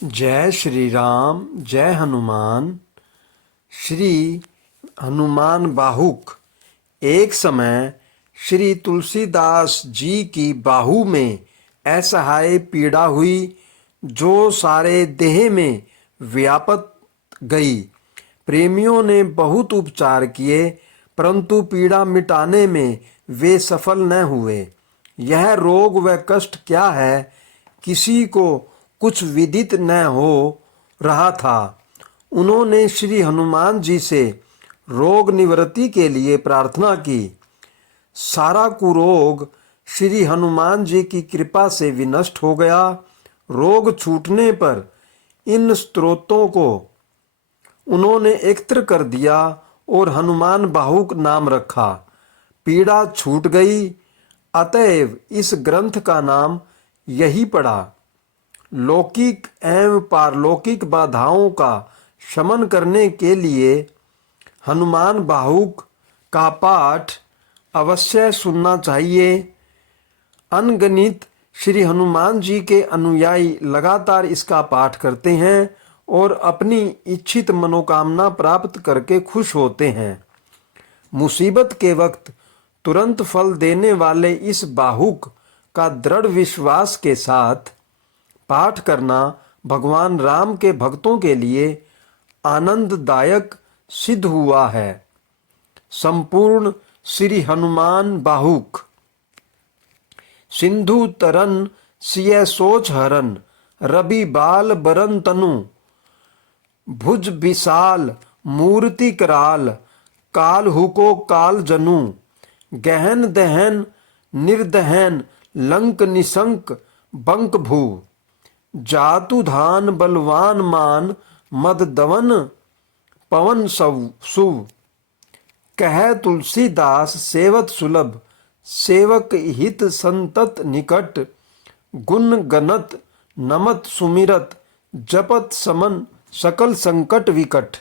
जय श्री राम जय हनुमान। श्री हनुमान बाहुक। एक समय श्री तुलसीदास जी की बाहु में असहाय पीड़ा हुई जो सारे देह में व्यापत गई। प्रेमियों ने बहुत उपचार किए परंतु पीड़ा मिटाने में वे सफल न हुए। यह रोग व कष्ट क्या है किसी को कुछ विदित न हो रहा था। उन्होंने श्री हनुमान जी से रोग निवृत्ति के लिए प्रार्थना की। सारा कुरोग श्री हनुमान जी की कृपा से विनष्ट हो गया। रोग छूटने पर इन स्तोत्रों को उन्होंने एकत्र कर दिया और हनुमान बाहुक नाम रखा। पीड़ा छूट गई, अतएव इस ग्रंथ का नाम यही पड़ा। लौकिक एवं पारलौकिक बाधाओं का शमन करने के लिए हनुमान बाहुक का पाठ अवश्य सुनना चाहिए। अनगिनत श्री हनुमान जी के अनुयायी लगातार इसका पाठ करते हैं और अपनी इच्छित मनोकामना प्राप्त करके खुश होते हैं। मुसीबत के वक्त तुरंत फल देने वाले इस बाहुक का दृढ़ विश्वास के साथ पाठ करना भगवान राम के भक्तों के लिए आनंददायक सिद्ध हुआ है। संपूर्ण श्री हनुमान बाहुक। सिंधु तरन सिय सोच हरन, रवि बाल बरन तनु, भुज विशाल मूर्ति कराल, काल हुको काल जनु, गहन दहन निर्दहन लंक निशंक बंक भू, जातु धान बलवान मान, मद दवन पवन सुव, कह तुलसीदास सेवत सुलभ, सेवक हित संतत निकट, गुण गणत नमत सुमिरत, जपत समन सकल संकट विकट।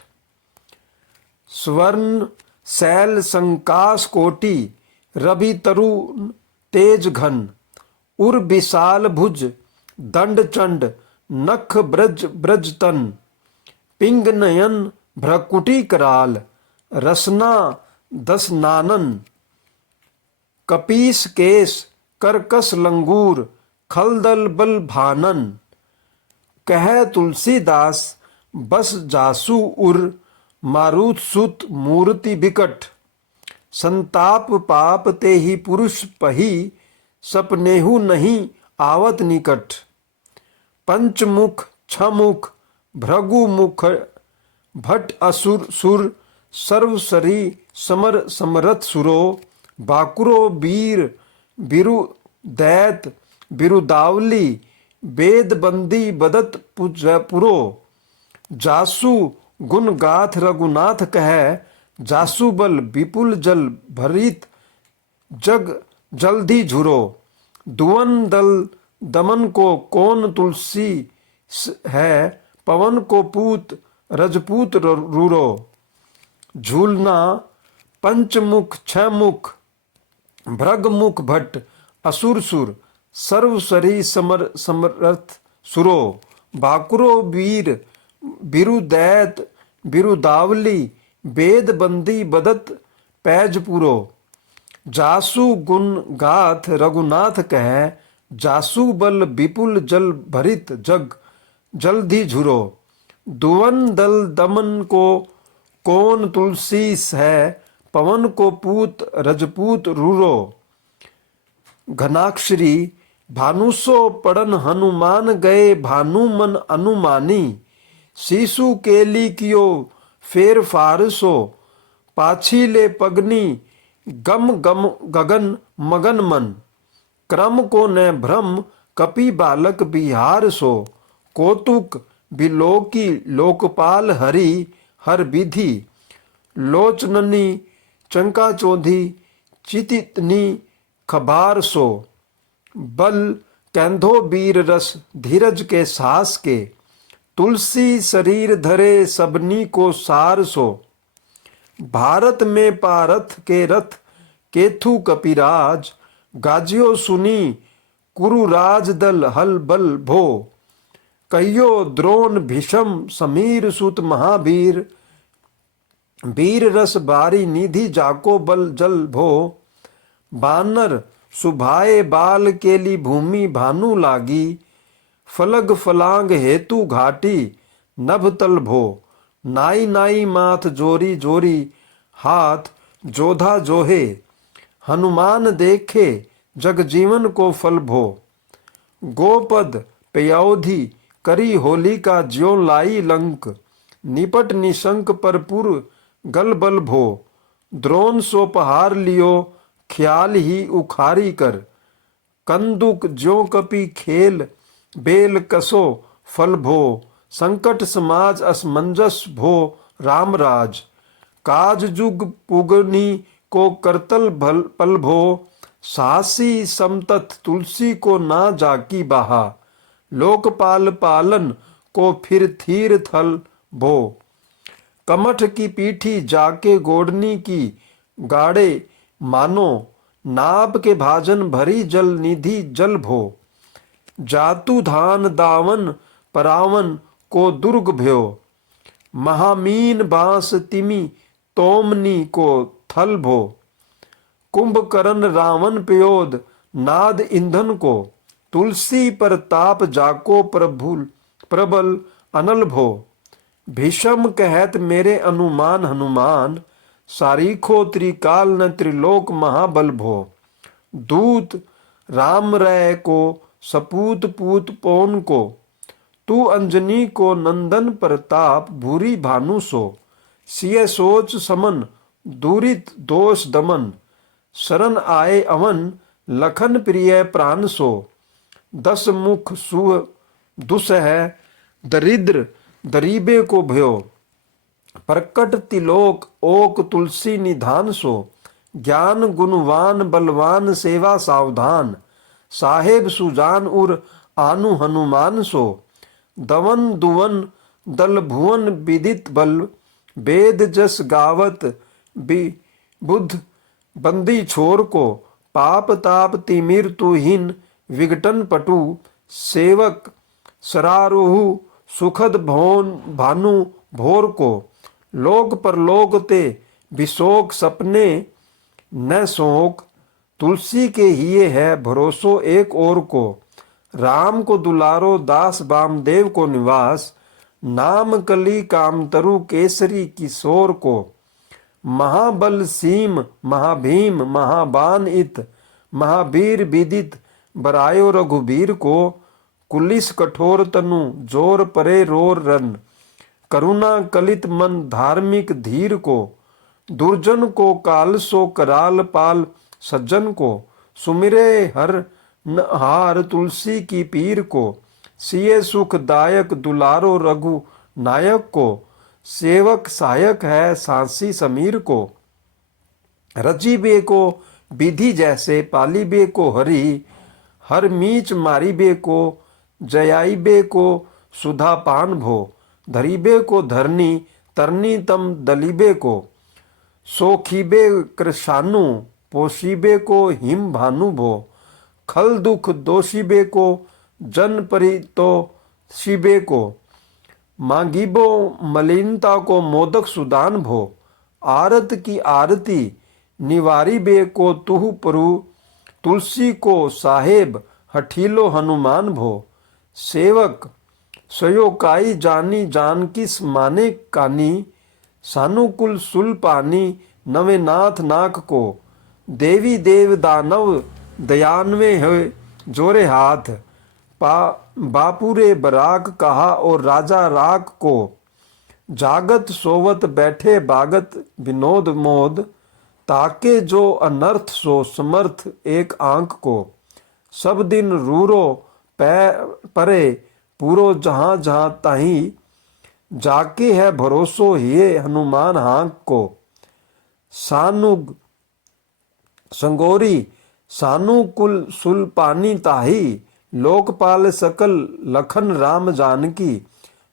स्वर्ण शैल संकाश कोटि, रवि तरुण तेज घन, उर विशाल भुज दंड चंड, नख ब्रज ब्रज तन, पिंग नयन भ्रकुटी कराल, रसना दस नानन, कपीस केश करकस लंगूर, खलदल बल भानन, कह तुलसीदास बस जासु उर, मारुत सुत मूर्ति विकट, संताप पाप ते ही पुरुष पही, सपनेहु नहीं आवत निकट, पंचमुख छमुख भृगु मुख, भट असुर सुर, सर्वसरी समर समरथ सुरो, बाकुरो वीर बिरु दैत बिरुदावली, वेद बंदी बदत पुरो, जासु गुण गाथ रघुनाथ कह, जासु बल विपुल जल भरित, जग जल्दी झुरो, दुवन दल दमन को कौन तुलसी है, पवन को पूत रजपूत रूरो, झूलना पंचमुख छमुख भृगमुख भट्ट असुर सुर, सर्वसरी समर समरथ सुरो, बाकुरो वीर बिरुदैत बिरुदावली, वेद बंदी बदत पैजपुरो, जासु गुण गाथ रघुनाथ कह, जासु बल विपुल जल भरित, जग जल्दी झुरो, दुवन दल दमन को कौन तुलसी है, पवन को पूत रजपूत रूरो, घनाक्षरी भानुसो पड़न हनुमान गए, भानु मन अनुमानी, शिशु केली कियो फेर फारसो, पाछी ले पगनी गम गम गगन मगन मन, क्रम को न भ्रम कपि बालक बिहार सो, कौतुक बिलोकी लोकपाल हरि हर विधि, लोचननी चंका चौधी चितितनी खबार सो, बल कैंधो वीर रस धीरज के सास के, तुलसी शरीर धरे सबनी को सार सो, भारत में पारथ के रथ केथु कपिराज, गाजियो सुनी कुरु राज दल हल बल भो, कहियो द्रोण भीषम समीर सुत महावीर, वीर रस बारी निधि जाको बल जल भो, बानर सुभाए बाल केली भूमि भानु लागी, फलग फलांग हेतु घाटी नभ तल भो, नाई नाई माथ जोरी जोरी हाथ जोधा जोहे, हनुमान देखे जगजीवन को फल भो, गोपद पयोधि करी होली का ज्यो लाई लंक, निपट निशंक परपुर गल बल भो, द्रोण सो पहार लियो ख्याल ही उखारी कर, कंदुक ज्यो कपि खेल बेल कसो फल भो, संकट समाज असमंजस भो रामराज, काज जुग पुगनी को करतल भल पल भो, सासी समतत तुलसी को ना जाकी बाहा, लोकपाल पालन को फिर थीर थल भो, कमठ की पीठी जाके गोडनी की गाड़े मानो, नाप के भाजन भरी जल निधि जल भो, जातु धान दावन परावन को दुर्ग भ्यो, महामीन बांस तिमी तोमनी को थल भो, कुंभकर्ण रावण पयोद नाद ईंधन को, तुलसी पर ताप जाको प्रबल अनल भो, भीषम कहत मेरे अनुमान हनुमान, सारीखो त्रिकाल न त्रिलोक महाबल भो, दूत राम रय को सपूत पूत पौन को, तू अंजनी को नंदन प्रताप भूरी भानु सो, सिय सोच समन दूरित दोष दमन, शरण आए अवन लखन प्रिय प्राण सो, दस मुख सुह दुसह दरिद्र दरीबे को भयो, प्रकट तिलोक ओक तुलसी निधान सो, ज्ञान गुणवान बलवान सेवा सावधान, साहेब सुजान उर आनु हनुमान सो, दवन दुवन दल भुवन विदित बल, वेद जस गावत बुद्ध बंदी छोर को, पाप ताप तिमिर तुहीन विघटन पटु, सेवक सरारोहु सुखद भौन भानु भोर को, लोक परलोक ते विशोक सपने न शोक, तुलसी के हिये है भरोसो एक और को, राम को दुलारो दास वामदेव को निवास, नाम कली कामतरु केसरी किशोर को, महाबल सीम महाभीम महाबान इत, महावीर विदित बरायो रघुबीर को, कुलिस कठोर तनु जोर परे रोर रन, करुणा कलित मन धार्मिक धीर को, दुर्जन को काल सो कराल पाल सज्जन को, सुमिरे हर हार तुलसी की पीर को, सिए सुखदायक दुलारो रघु नायक को, सेवक सहायक है सांसी समीर को, रजीबे को विधि जैसे पालीबे को हरि, हर मीच मारीबे को जयाईबे को सुधा पान भो, धरीबे को धरनी तरनी तम दलीबे को, सोखीबे कृषानु पोषीबे को हिम भानु भो, खल दुख दोषीबे को जन परितो शिबे को, मांगीबो मलिनता को मोदक सुदान भो, आरत की आरती निवारी बे को तुहु परु, तुलसी को साहेब हठीलो हनुमान भो, सेवक सयोकाई जानी जानकिस माने कानी, सानुकुल सुल पानी नवे नाथ नाक को, देवी देव दानव दयान्वे है जोरे हाथ, बापुरे बराक कहा और राजा राक को, जागत सोवत बैठे बागत विनोद मोद, ताके जो अनर्थ सो समर्थ एक आंख को, सब दिन रूरो परे पूरो जहां जहां ताही, जाके है भरोसो हिये हनुमान हांक को, सानुग संगोरी सानुकुल सुल पानी ताही, लोकपाल सकल लखन राम जानकी,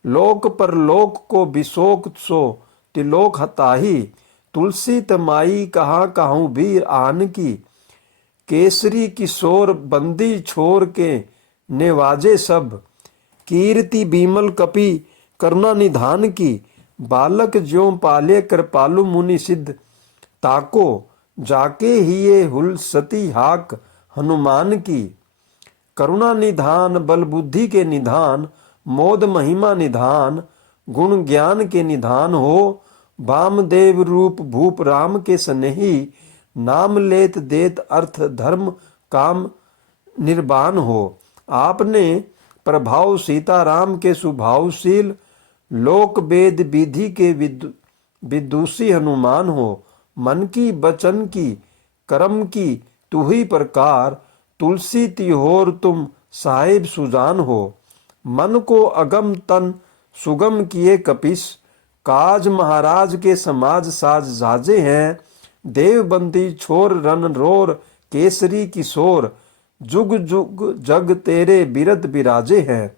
लोक पर लोक को बिशोक सो तिलोक हताही, तुलसी तमाई कहाँ कहूँ वीर आन की, केसरी किशोर बंदी छोर के नेवाजे सब, कीर्ति बीमल कपि करुणा निधान की। बालक ज्यों पाले कृपालु मुनि सिद्ध, ताको जाके हिये हुल सती हाक हनुमान की। करुणा निधान बल बुद्धि के निधान, मोद महिमा निधान गुण ज्ञान के निधान हो। वामदेव रूप भूप राम के स्नेही, नाम लेत देत अर्थ धर्म काम निर्वाण हो। आपने प्रभाव सीताराम के सुभावशील, लोक वेद विधि के विदुषी हनुमान हो। मन की बचन की कर्म की तू ही प्रकार, तुलसी तिहोर तुम साहिब सुजान हो। मन को अगम तन सुगम किए कपिस, काज महाराज के समाज साज साजे हैं। देवबंदी छोर रन रोर केसरी किशोर, जुग जुग जग तेरे बिरद बिराजे हैं।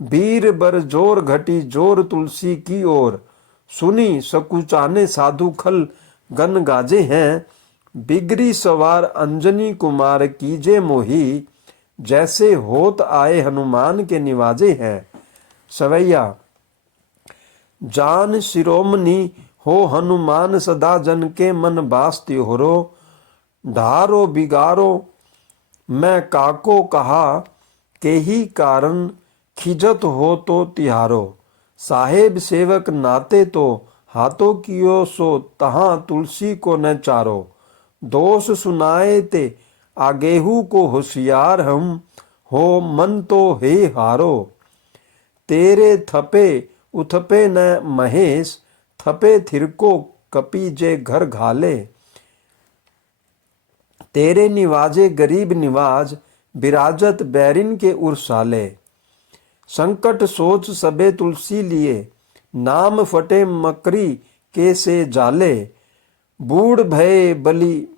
वीर बर जोर घटी जोर तुलसी की ओर, सुनी सकुचाने साधु खल गन गाजे हैं। बिगरी सवार अंजनी कुमार कीजे मोही, जैसे होत आए हनुमान के निवाजे हैं। सवैया जान शिरोमणि हो हनुमान, सदा जन के मन बास त्योहरो। ढारो बिगारो मैं काको कहा, के ही कारण खिजत हो तो तिहारो। साहेब सेवक नाते तो हाथों कियो सो, तहां तुलसी को न चारो। दोष सुनाए ते आगेहू को होशियार, हम हो मन तो हे हारो। तेरे थपे उथपे न महेश, थपे थिरको कपि जे घर घाले। तेरे निवाजे गरीब निवाज, विराजत बैरिन के उर्साले। संकट सोच सबे तुलसी लिए, नाम फटे मकरी के से जाले। बूढ़ भय बलि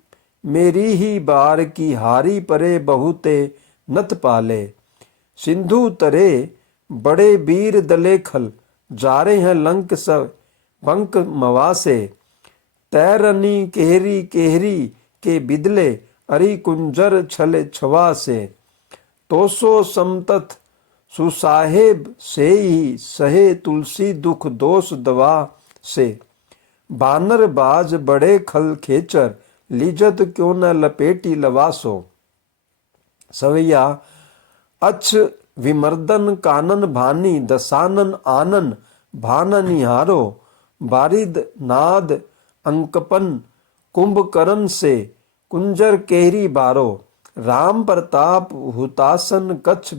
मेरी ही बार की, हारी परे बहुते नत पाले। सिंधु तरे बड़े वीर दले खल, जारे हैं लंक सब पंक मवासे। तैरनी केहरी केहरी के बिदले, अरि कुंजर छले छवा से। तोसो समतथ सुसाहेब से ही, सहे तुलसी दुख दोष दवा से। बानर बाज बड़े खल खेचर, लिजत क्यों न लपेटी लवासो। सवैया अच्छ विमर्दन कानन भानी, दसानन आनन भान निहारो। बारिद नाद अंकपन कुंभकर्ण से, कुंजर केहरी बारो। राम प्रताप हुतासन कच्छ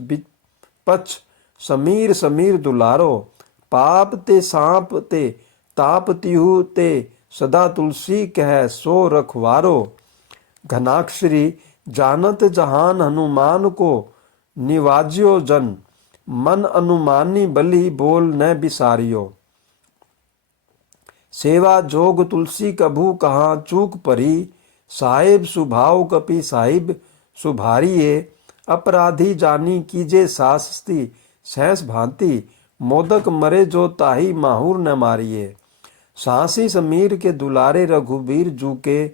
पछ, समीर समीर दुलारो। पाप ते सांप ते ताप तिहु ते, सदा तुलसी कह सो रखवारो। घनाक्षरी जानत जहान हनुमान को, निवाज्यो जन मन अनुमानी बलि बोल न बिसारियो। सेवा जोग तुलसी कभू कहाँ चूक परी, साहिब सुभाव कपि साहिब सुभारिये। अपराधी जानी कीजे शास्ति सहस भांति, मोदक मरे जो ताही माहुर न मारिये। सासी समीर के दुलारे रघुबीर जूके,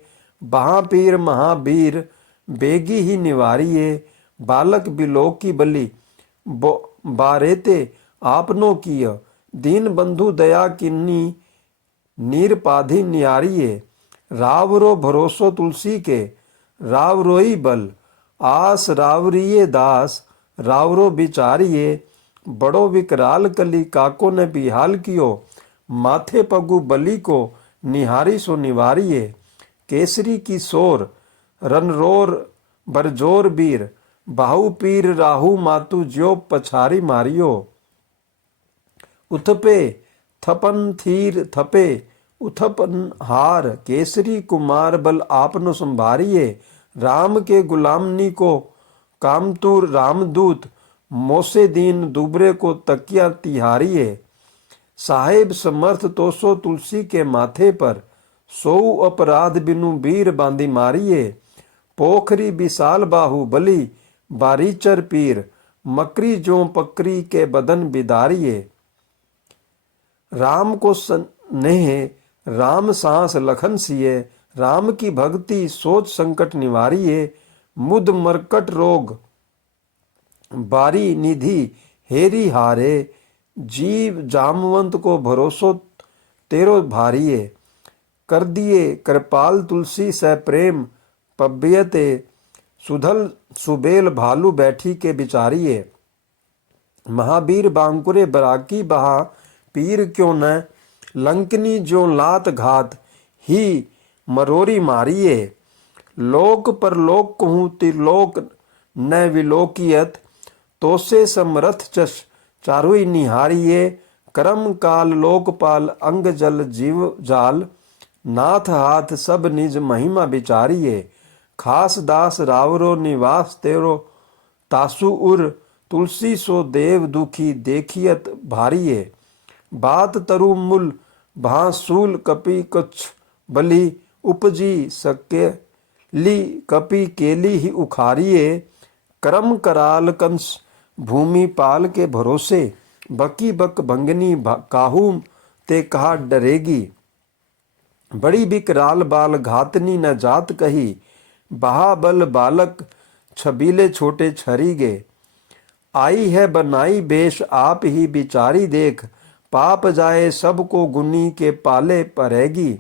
महापीर महावीर बेगी ही निवारिये। बालक बिलोकी बलि बारेते आपनो किय, दीन बंधु दया किन्नी नीर पाधी नियारिये। रावरो भरोसो तुलसी के, रावरोई बल आस रावरिये दास, रावरो बिचारिये। बड़ो विकराल कली काको ने बिहाल कियो, माथे पगु बलि को निहारी सो निवारिये। केसरी की सोर रनरोर बरजोर वीर, बाहु पीर राहु मातु ज्यो पछारी मारियो। उथपे थपन थीर थपे उथपन हार, केसरी कुमार बल आपनो संभारिये। राम के गुलामनी को कामतूर रामदूत, मोसे दीन दुबरे को तकिया तिहारिये। साहेब समर्थ तोसो तुलसी के माथे पर, सो अपराध बिनु वीर बांधी मारिये। पोखरी विशाल बाहु बलि बारीचर पीर, मकरी जो पकरी के बदन बिदारिये। राम को स्नेह राम सांस लखन सिए, राम की भक्ति सोच संकट निवारिये। मुद मरकट रोग बारी निधि हेरी हारे जीव जामवंत को भरोसो तेरो भारिये। कर दिए कृपाल तुलसी से प्रेम पब्यते। सुधल सुबेल भालू बैठी के बिचारिये। महावीर बांकुरे बराकी बहा पीर क्यों न। लंकनी जो लात घात ही मरोरी मारिये। लोक पर लोक कहूँ त्रिलोक न विलोकियत। तोसे समरथ चष चारुई निहारिये। करम काल लोकपाल अंग जल जीव जाल। नाथ हाथ सब निज महिमा विचारिये। खास दास रावरो निवास तेरो तासु उर। तुलसी सो देव दुखी देखियत भारिये। बात तरु मूल भासूल कपि कुछ बलि। उपजी सके ली कपि केली ही उखारिये। करम कराल कंस भूमि पाल के भरोसे। बकी बक भंगनी काहू ते कहा डरेगी। बड़ी बिकराल बाल घातनी न जात कही। बहाबल बालक छबीले छोटे छरी गे। आई है बनाई बेश आप ही बिचारी देख। पाप जाए सबको गुनी के पाले परेगी।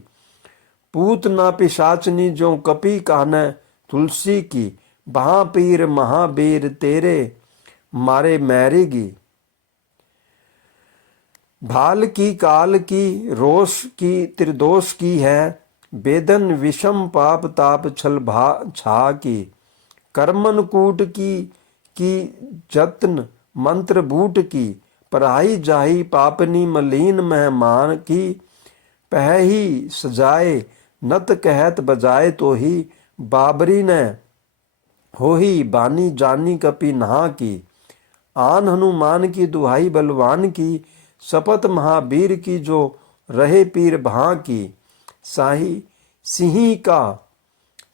पूत ना पिशाचनी जो कपी कान तुलसी की। बहा पीर महावीर तेरे मारे मैरेगी। भाल की काल की रोष की त्रिदोष की है। वेदन विषम पाप ताप छल भा छा की। कर्मन कूट की जतन मंत्र बूट की। पढ़ाई जाही पापनी मलीन मेहमान की। पह ही सजाए नत कहत बजाए तो ही। बाबरी ने हो ही बानी जानी कपि नहा की। आन हनुमान की दुहाई बलवान की। शपथ महावीर की जो रहे पीर भा की। साही सिंही का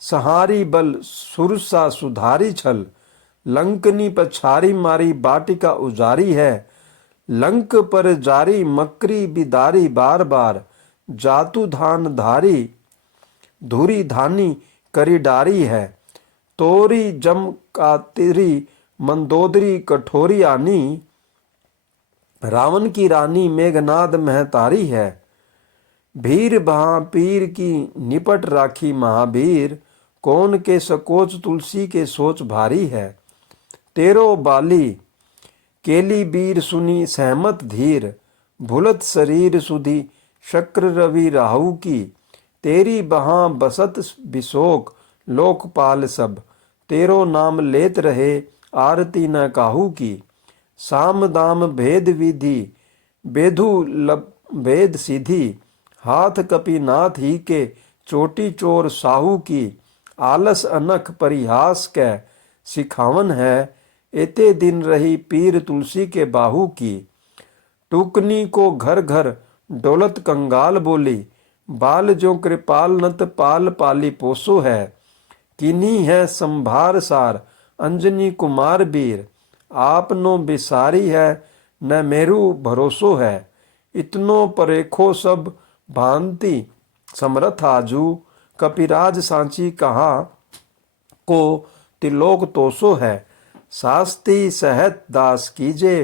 सहारी बल सुरसा सुधारी छल। लंकनी पछारी मारी बाटिका उजारी है। लंक पर जारी मकरी बिदारी बार बार। जातु धान धारी धुरी धानी करी डारी है। तोरी जम का तिरी मंदोदरी कठोरी आनी। रावण की रानी मेघनाद महतारी है। भीर बहा पीर की निपट राखी महावीर। कौन के सकोच तुलसी के सोच भारी है। तेरो बाली केली बीर सुनी सहमत धीर। भुलत शरीर सुधी शक्र रवि राहु की। तेरी बहा बसत बिशोक लोकपाल सब। तेरो नाम लेत रहे आरती न काहू की। साम दाम भेद विधि बेधु लब भेद सिद्धि। हाथ कपिनाथ ही के चोटी चोर साहू की। आलस अनख परिहास कै सिखावन है। एते दिन रही पीर तुलसी के बाहू की। टुकनी को घर घर डोलत कंगाल बोली। बाल जो कृपाल नत पाल पाली पोसो है। किन्हीं है संभार सार अंजनी कुमार वीर। आपनो बिसारी है न मेरू भरोसो है। इतनो परेखो सब भांति समरथ आजू। कपिराज सांची कहा को तिलोक तोसो है। शास्ति सहत दास कीजे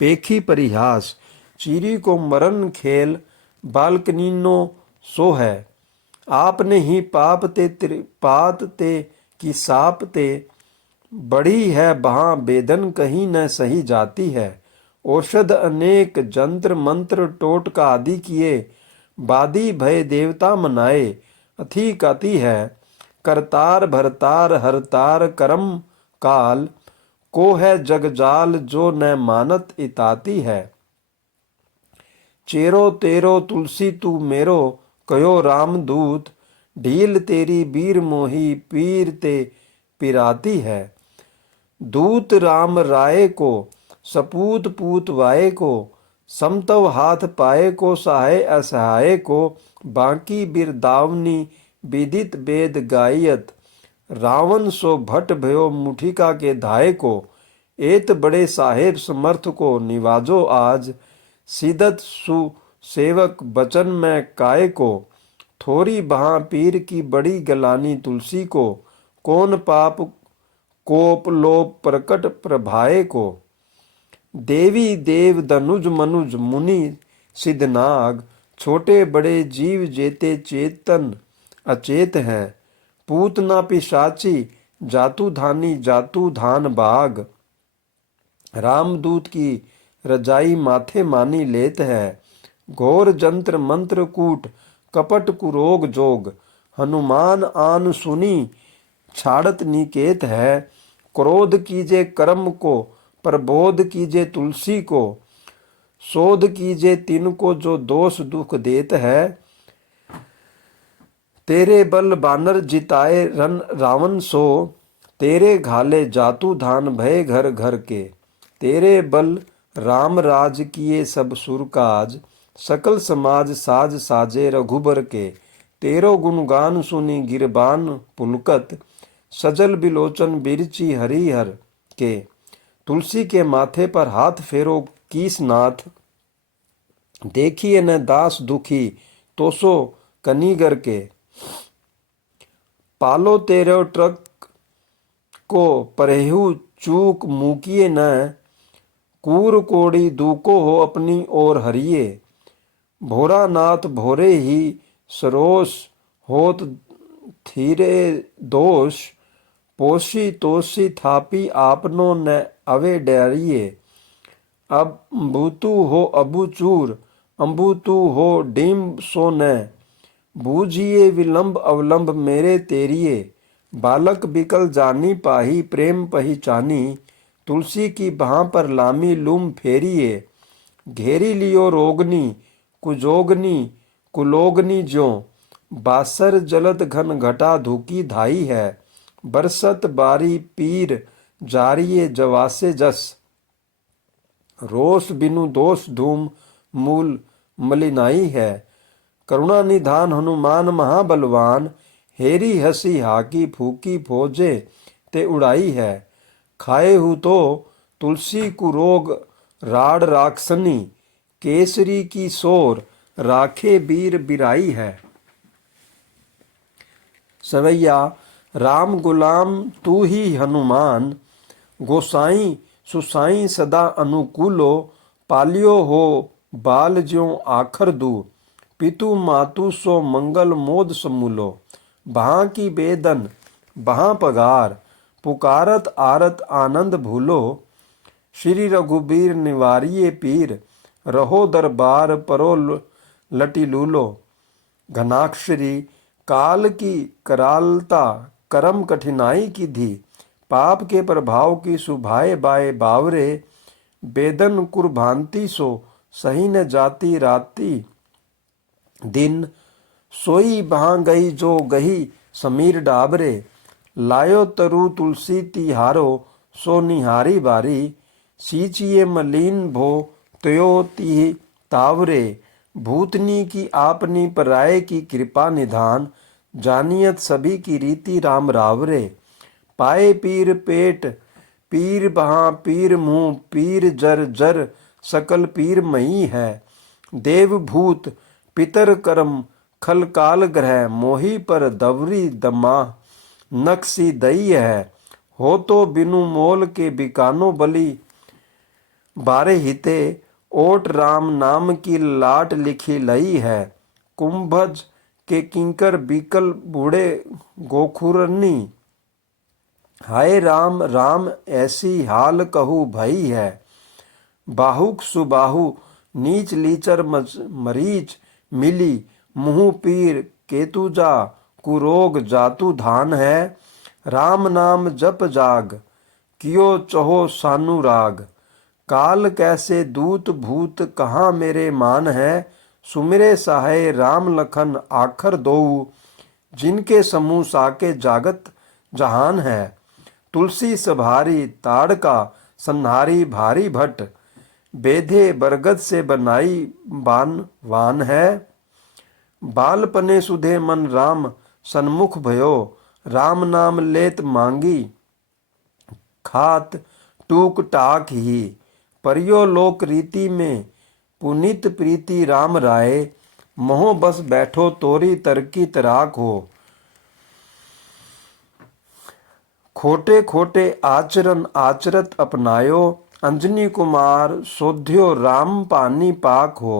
पेखी परिहास। चीरी को मरण खेल बालकनीनो सो है। आपने ही पाप ते त्रिपात ते की साप ते। बड़ी है बहा बेदन कहीं न सही जाती है। औषध अनेक जंत्र मंत्र टोटका आदि किए। बादी भय देवता मनाए अथी काती है। करतार भरतार हरतार करम काल। को है जगजाल जो न मानत इताती है। चेरो तेरो तुलसी तू मेरो कयो रामदूत। ढील तेरी बीर मोही पीर ते पिराती है। दूत राम राय को सपूत पूत वाये को। समतव हाथ पाए को सहाय असहाय को। बाकी बिरदावनी विदित वेद गायत। रावण सो भट भयो मुठिका के धाय को। एत बड़े साहेब समर्थ को निवाजो आज। सिदत सु सेवक बचन में काय को। थोरी बहा पीर की बड़ी गलानी तुलसी को। कौन पाप कोप लोप प्रकट प्रभाए को। देवी देव दनुज मनुज मुनि सिद्धनाग, छोटे बड़े जीव जेते चेतन अचेत है। पूतना पिशाची जातु धानी जातु धान बाग, रामदूत की रजाई माथे मानी लेत है। घोर जंत्र मंत्र कूट कपट कुरोग जोग, हनुमान आन सुनी छाड़त निकेत है। क्रोध कीजे कर्म को प्रबोध कीजे तुलसी को, शोध कीजे तिनको जो दोष दुख देत है। तेरे बल बानर जिताए रन रावण सो, तेरे घाले जातु धान भय घर घर के। तेरे बल राम राज किए सब सुरकाज, सकल समाज साज साजे रघुबर के। तेरो गुणगान सुनी गिरबान पुलकत, सजल बिलोचन बिरची हरिहर के। तुलसी के माथे पर हाथ फेरो कीसनाथ, देखिए न दास दुखी तोसो कनीगर के। पालो तेरे ट्रक को परेहू चूक मूकिए न, कूर कोड़ी दूको हो अपनी ओर हरिये। भोरानाथ भोरे ही सरोस होत थीरे दोष, पोषी तोषी थापी आपनो न अवे डरिए। अब बूतू हो अबू चूर अम्बुतू हो डीम सो न, बूझिए विलंब अवलंब मेरे तेरिए। बालक बिकल जानी पाही प्रेम पहिचानी, तुलसी की बाह पर लामी लूम फेरिए। घेरी लियो रोगनी कुजोगनी कुलोगनी ज्यों, बासर जलद घन घटा धुकी धाई है। बरसत बारी पीर जारिये जवासे जस, रोष बिनु दोष धूम मूल मलिनाई है। करुणा निधान हनुमान महाबलवान, हेरी हसी हाकी फूकी फौजे ते उड़ाई है। खाए हु तो तुलसी कुरोग राड राक्षसनी, केसरी की सोर राखे बीर बिराई है। सवैया राम गुलाम तू ही हनुमान, गोसाई सुसाई सदा अनुकूलो। पालियो हो बाल ज्यों आखर दू, पितु मातु सो मंगल मोद समूलो। बहाँ की बेदन बहाँ पगार, पुकारत आरत आनंद भूलो। श्री रघुबीर निवारिये पीर, रहो दरबार परो लटी लूलो। घनाक्षरी काल की करालता करम कठिनाई की धी, पाप के प्रभाव की सुभाए बाए बावरे। बेदन कुरभांति सो सही न जाती राती, दिन सोई बहाँ गई जो गही समीर डाबरे। लायो तरु तुलसी तिहारो सो निहारी बारी, सींचिए मलीन भो त्यों ती तावरे। भूतनी की आपनी पराये की कृपा निधान, जानियत सभी की रीति राम रावरे। पाए पीर पेट पीर बहाँ पीर मुँह पीर जर जर, सकल पीर मई है। देव भूत पितर कर्म खल काल ग्रह, मोही पर दवरी दमा नक्सी दई है। हो तो बिनु मोल के बिकानो बलि, बारे हिते ओट राम नाम की लाट लिखी लई है। कुंभज के किंकर बिकल बूढ़े गोखुरनी, हाय राम राम ऐसी हाल कहू भई है। बाहुक सुबाहु नीच लीचर मरीच मिली, मुँह पीर केतुजा कुरोग जातु धान है। राम नाम जप जाग कियो चहो सानु राग, काल कैसे दूत भूत कहाँ मेरे मान है। सुमिरे सहाय राम लखन आखर दोऊ, जिनके समूह साके जागत जहान है। तुलसी सभारी ताड़का संहारी भारी भट्ट, बेधे बरगद से बनाई बान वान है। बालपने सुधे मन राम सन्मुख भयो, राम नाम लेत मांगी खात टूक टाक ही। परियो लोक रीति में पुनीत प्रीति राम राय, मोह बस बैठो तोरी तरकी तराक हो। खोटे खोटे आचरण आचरत अपनायो, अंजनी कुमार सोध्यो राम पानी पाक हो।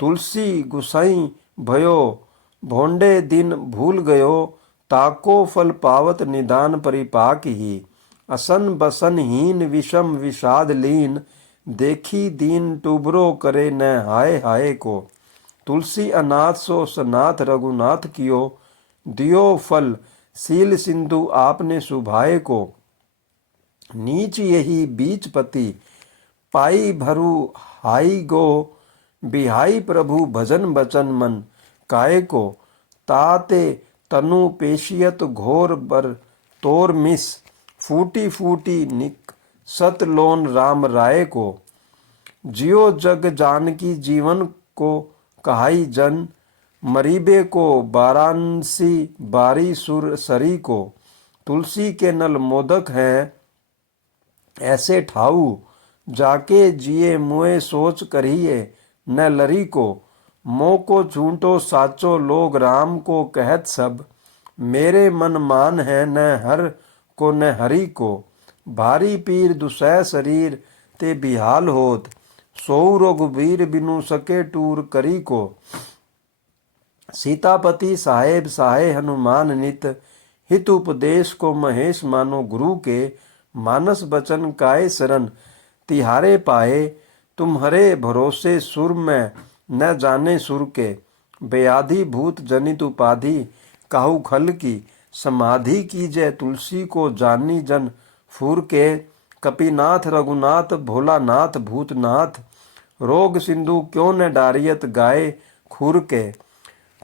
तुलसी गुसाई भयो भोंडे दिन भूल गयो, ताको फल पावत निदान परिपाक ही। असन बसन हीन विषम विषाद लीन, देखी दीन टुबरो करे न हाय हाय को। तुलसी अनाथ सो सनाथ रघुनाथ कियो, दियो फल सील सिंधु आपने सुभाए को। नीच यही बीच पति पाई भरु हाई गो, बिहाई प्रभु भजन बचन मन काय को। ताते तनु पेशियत घोर बर तोर मिस, फूटी फूटी निक सत लोन राम राय को। जियो जग जानकी जीवन को कहाई जन, मरीबे को वाराणसी बारी सुर सरी को। तुलसी के नल मोदक हैं ऐसे ठाऊ, जाके जिए मुए सोच करिए न लरी को। मोह को झूठो साचो लोग राम को कहत सब, मेरे मन मान है न हर को न हरि को। भारी पीर दुसह शरीर ते बिहाल होत, सोऊ रघुबीर बिनु सके टूर करी को। सीतापति साहेब साहे हनुमान नित, हित उपदेश को महेश मानो गुरु के। मानस बचन काय शरण तिहारे पाए, तुम्हारे भरोसे सुर में न जाने सुर के। बेआदि भूत जनित उपाधि काहू खल की, समाधि कीजय तुलसी को जानी जन फूर के। कपिनाथ रघुनाथ भोलानाथ भूतनाथ, रोग सिंधु क्यों न डारियत गाय खुर के।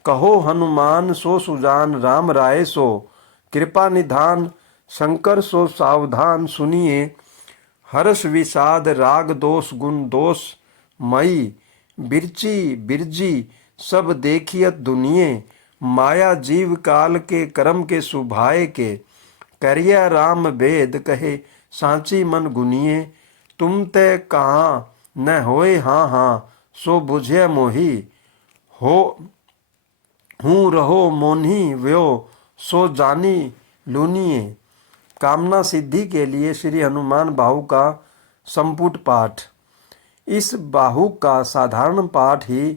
कहो हनुमान सो सुजान राम राय सो, कृपा निधान शंकर सो सावधान सुनिए। हर्ष विषाद राग दोष गुण दोष मई, बिरची बिरजी सब देखियत दुनिये। माया जीव काल के कर्म के सुभाए के, करिया राम वेद कहे सांची मन गुनिए। तुम ते कहाँ न होए हाँ हाँ सो बुझे मोही, हो हूँ रहो मोन्ही व्यो सो जानी लूनिए। कामना सिद्धि के लिए श्री हनुमान बाहु का संपुट पाठ। इस बाहु का साधारण पाठ ही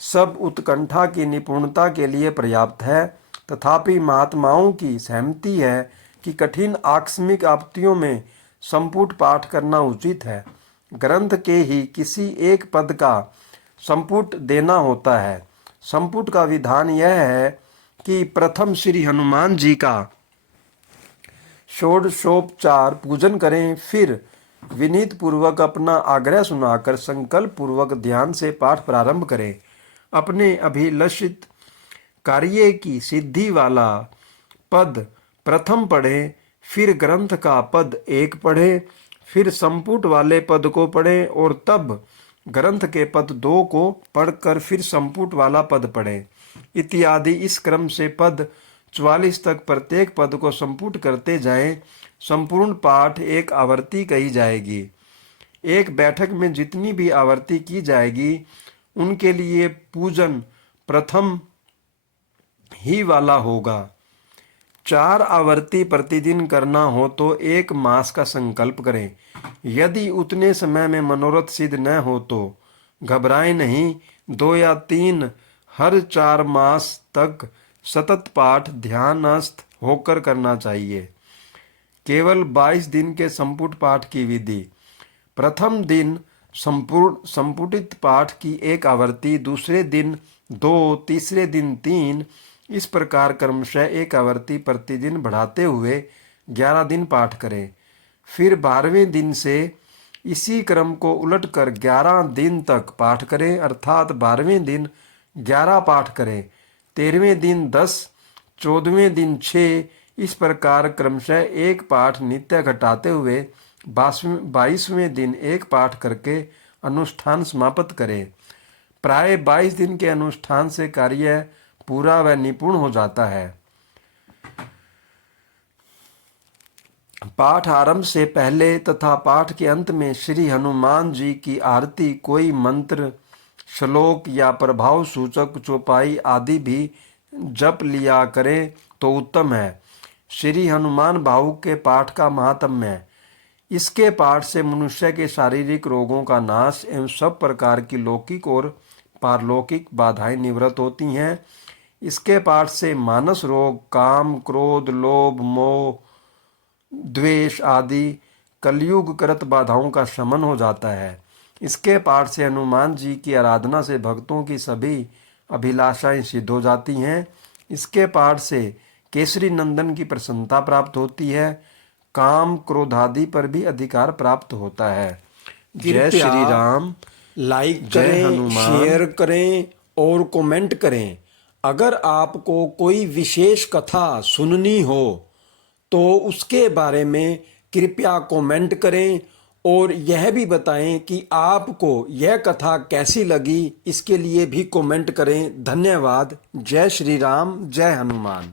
सब उत्कंठा की निपुणता के लिए पर्याप्त है, तथापि महात्माओं की सहमति है कि कठिन आकस्मिक आपत्तियों में संपुट पाठ करना उचित है। ग्रंथ के ही किसी एक पद का संपुट देना होता है। संपुट का विधान यह है कि प्रथम श्री हनुमान जी का षोडशोपचार पूजन करें, फिर विनीत पूर्वक अपना आग्रह सुनाकर संकल्प पूर्वक ध्यान से पाठ प्रारंभ करें। अपने अभिलषित कार्य की सिद्धि वाला पद प्रथम पढ़ें, फिर ग्रंथ का पद 1 पढ़ें, फिर संपुट वाले पद को पढ़ें और तब ग्रंथ के पद 2 को पढ़कर फिर संपुट वाला पद पढ़ें इत्यादि। इस क्रम से पद 44 तक प्रत्येक पद को संपुट करते जाएं। संपूर्ण पाठ एक आवर्ती कही जाएगी। एक बैठक में जितनी भी आवर्ती की जाएगी उनके लिए पूजन प्रथम ही वाला होगा। 4 आवर्ती प्रतिदिन करना हो तो 1 मास का संकल्प करें। यदि उतने समय में मनोरथ सिद्ध न हो तो घबराएं नहीं। 2 या 3 हर 4 मास तक सतत पाठ ध्यानस्थ होकर करना चाहिए। केवल 22 दिन के संपुट पाठ की विधि। प्रथम दिन संपुटित पाठ की 1 आवर्ती, दूसरे दिन 2, तीसरे दिन 3, इस प्रकार क्रमशः 1 आवर्ती प्रतिदिन बढ़ाते हुए 11 दिन पाठ करें। फिर 12वें दिन से इसी क्रम को उलटकर 11 दिन तक पाठ करें, अर्थात 12वें दिन 11 पाठ करें, 13वें दिन 10, 14वें दिन 6, इस प्रकार क्रमशः 1 पाठ नित्य घटाते हुए 22वें दिन 1 पाठ करके अनुष्ठान समाप्त करें। प्राय 22 दिन के अनुष्ठान से कार्य पूरा व निपुण हो जाता है। पाठ आरंभ से पहले तथा पाठ के अंत में श्री हनुमान जी की आरती, कोई मंत्र, श्लोक या प्रभाव सूचक चौपाई आदि भी जप लिया करें तो उत्तम है। श्री हनुमान बाहु के पाठ का महात्म्य है। इसके पाठ से मनुष्य के शारीरिक रोगों का नाश एवं सब प्रकार की लौकिक और पारलौकिक बाधाएं निवृत्त होती हैं। इसके पाठ से मानस रोग, काम, क्रोध, लोभ, मोह, द्वेष आदि कलयुग कृत बाधाओं का शमन हो जाता है। इसके पाठ से हनुमान जी की आराधना से भक्तों की सभी अभिलाषाएं सिद्ध हो जाती हैं। इसके पाठ से केसरी नंदन की प्रसन्नता प्राप्त होती है। काम, क्रोध आदि पर भी अधिकार प्राप्त होता है। जय कृपया श्री राम। लाइक जय करें, हनुमान। शेयर करें और कमेंट करें। अगर आपको कोई विशेष कथा सुननी हो तो उसके बारे में कृपया कमेंट करें और यह भी बताएं कि आपको यह कथा कैसी लगी। इसके लिए भी कमेंट करें। धन्यवाद। जय श्री राम, जय हनुमान।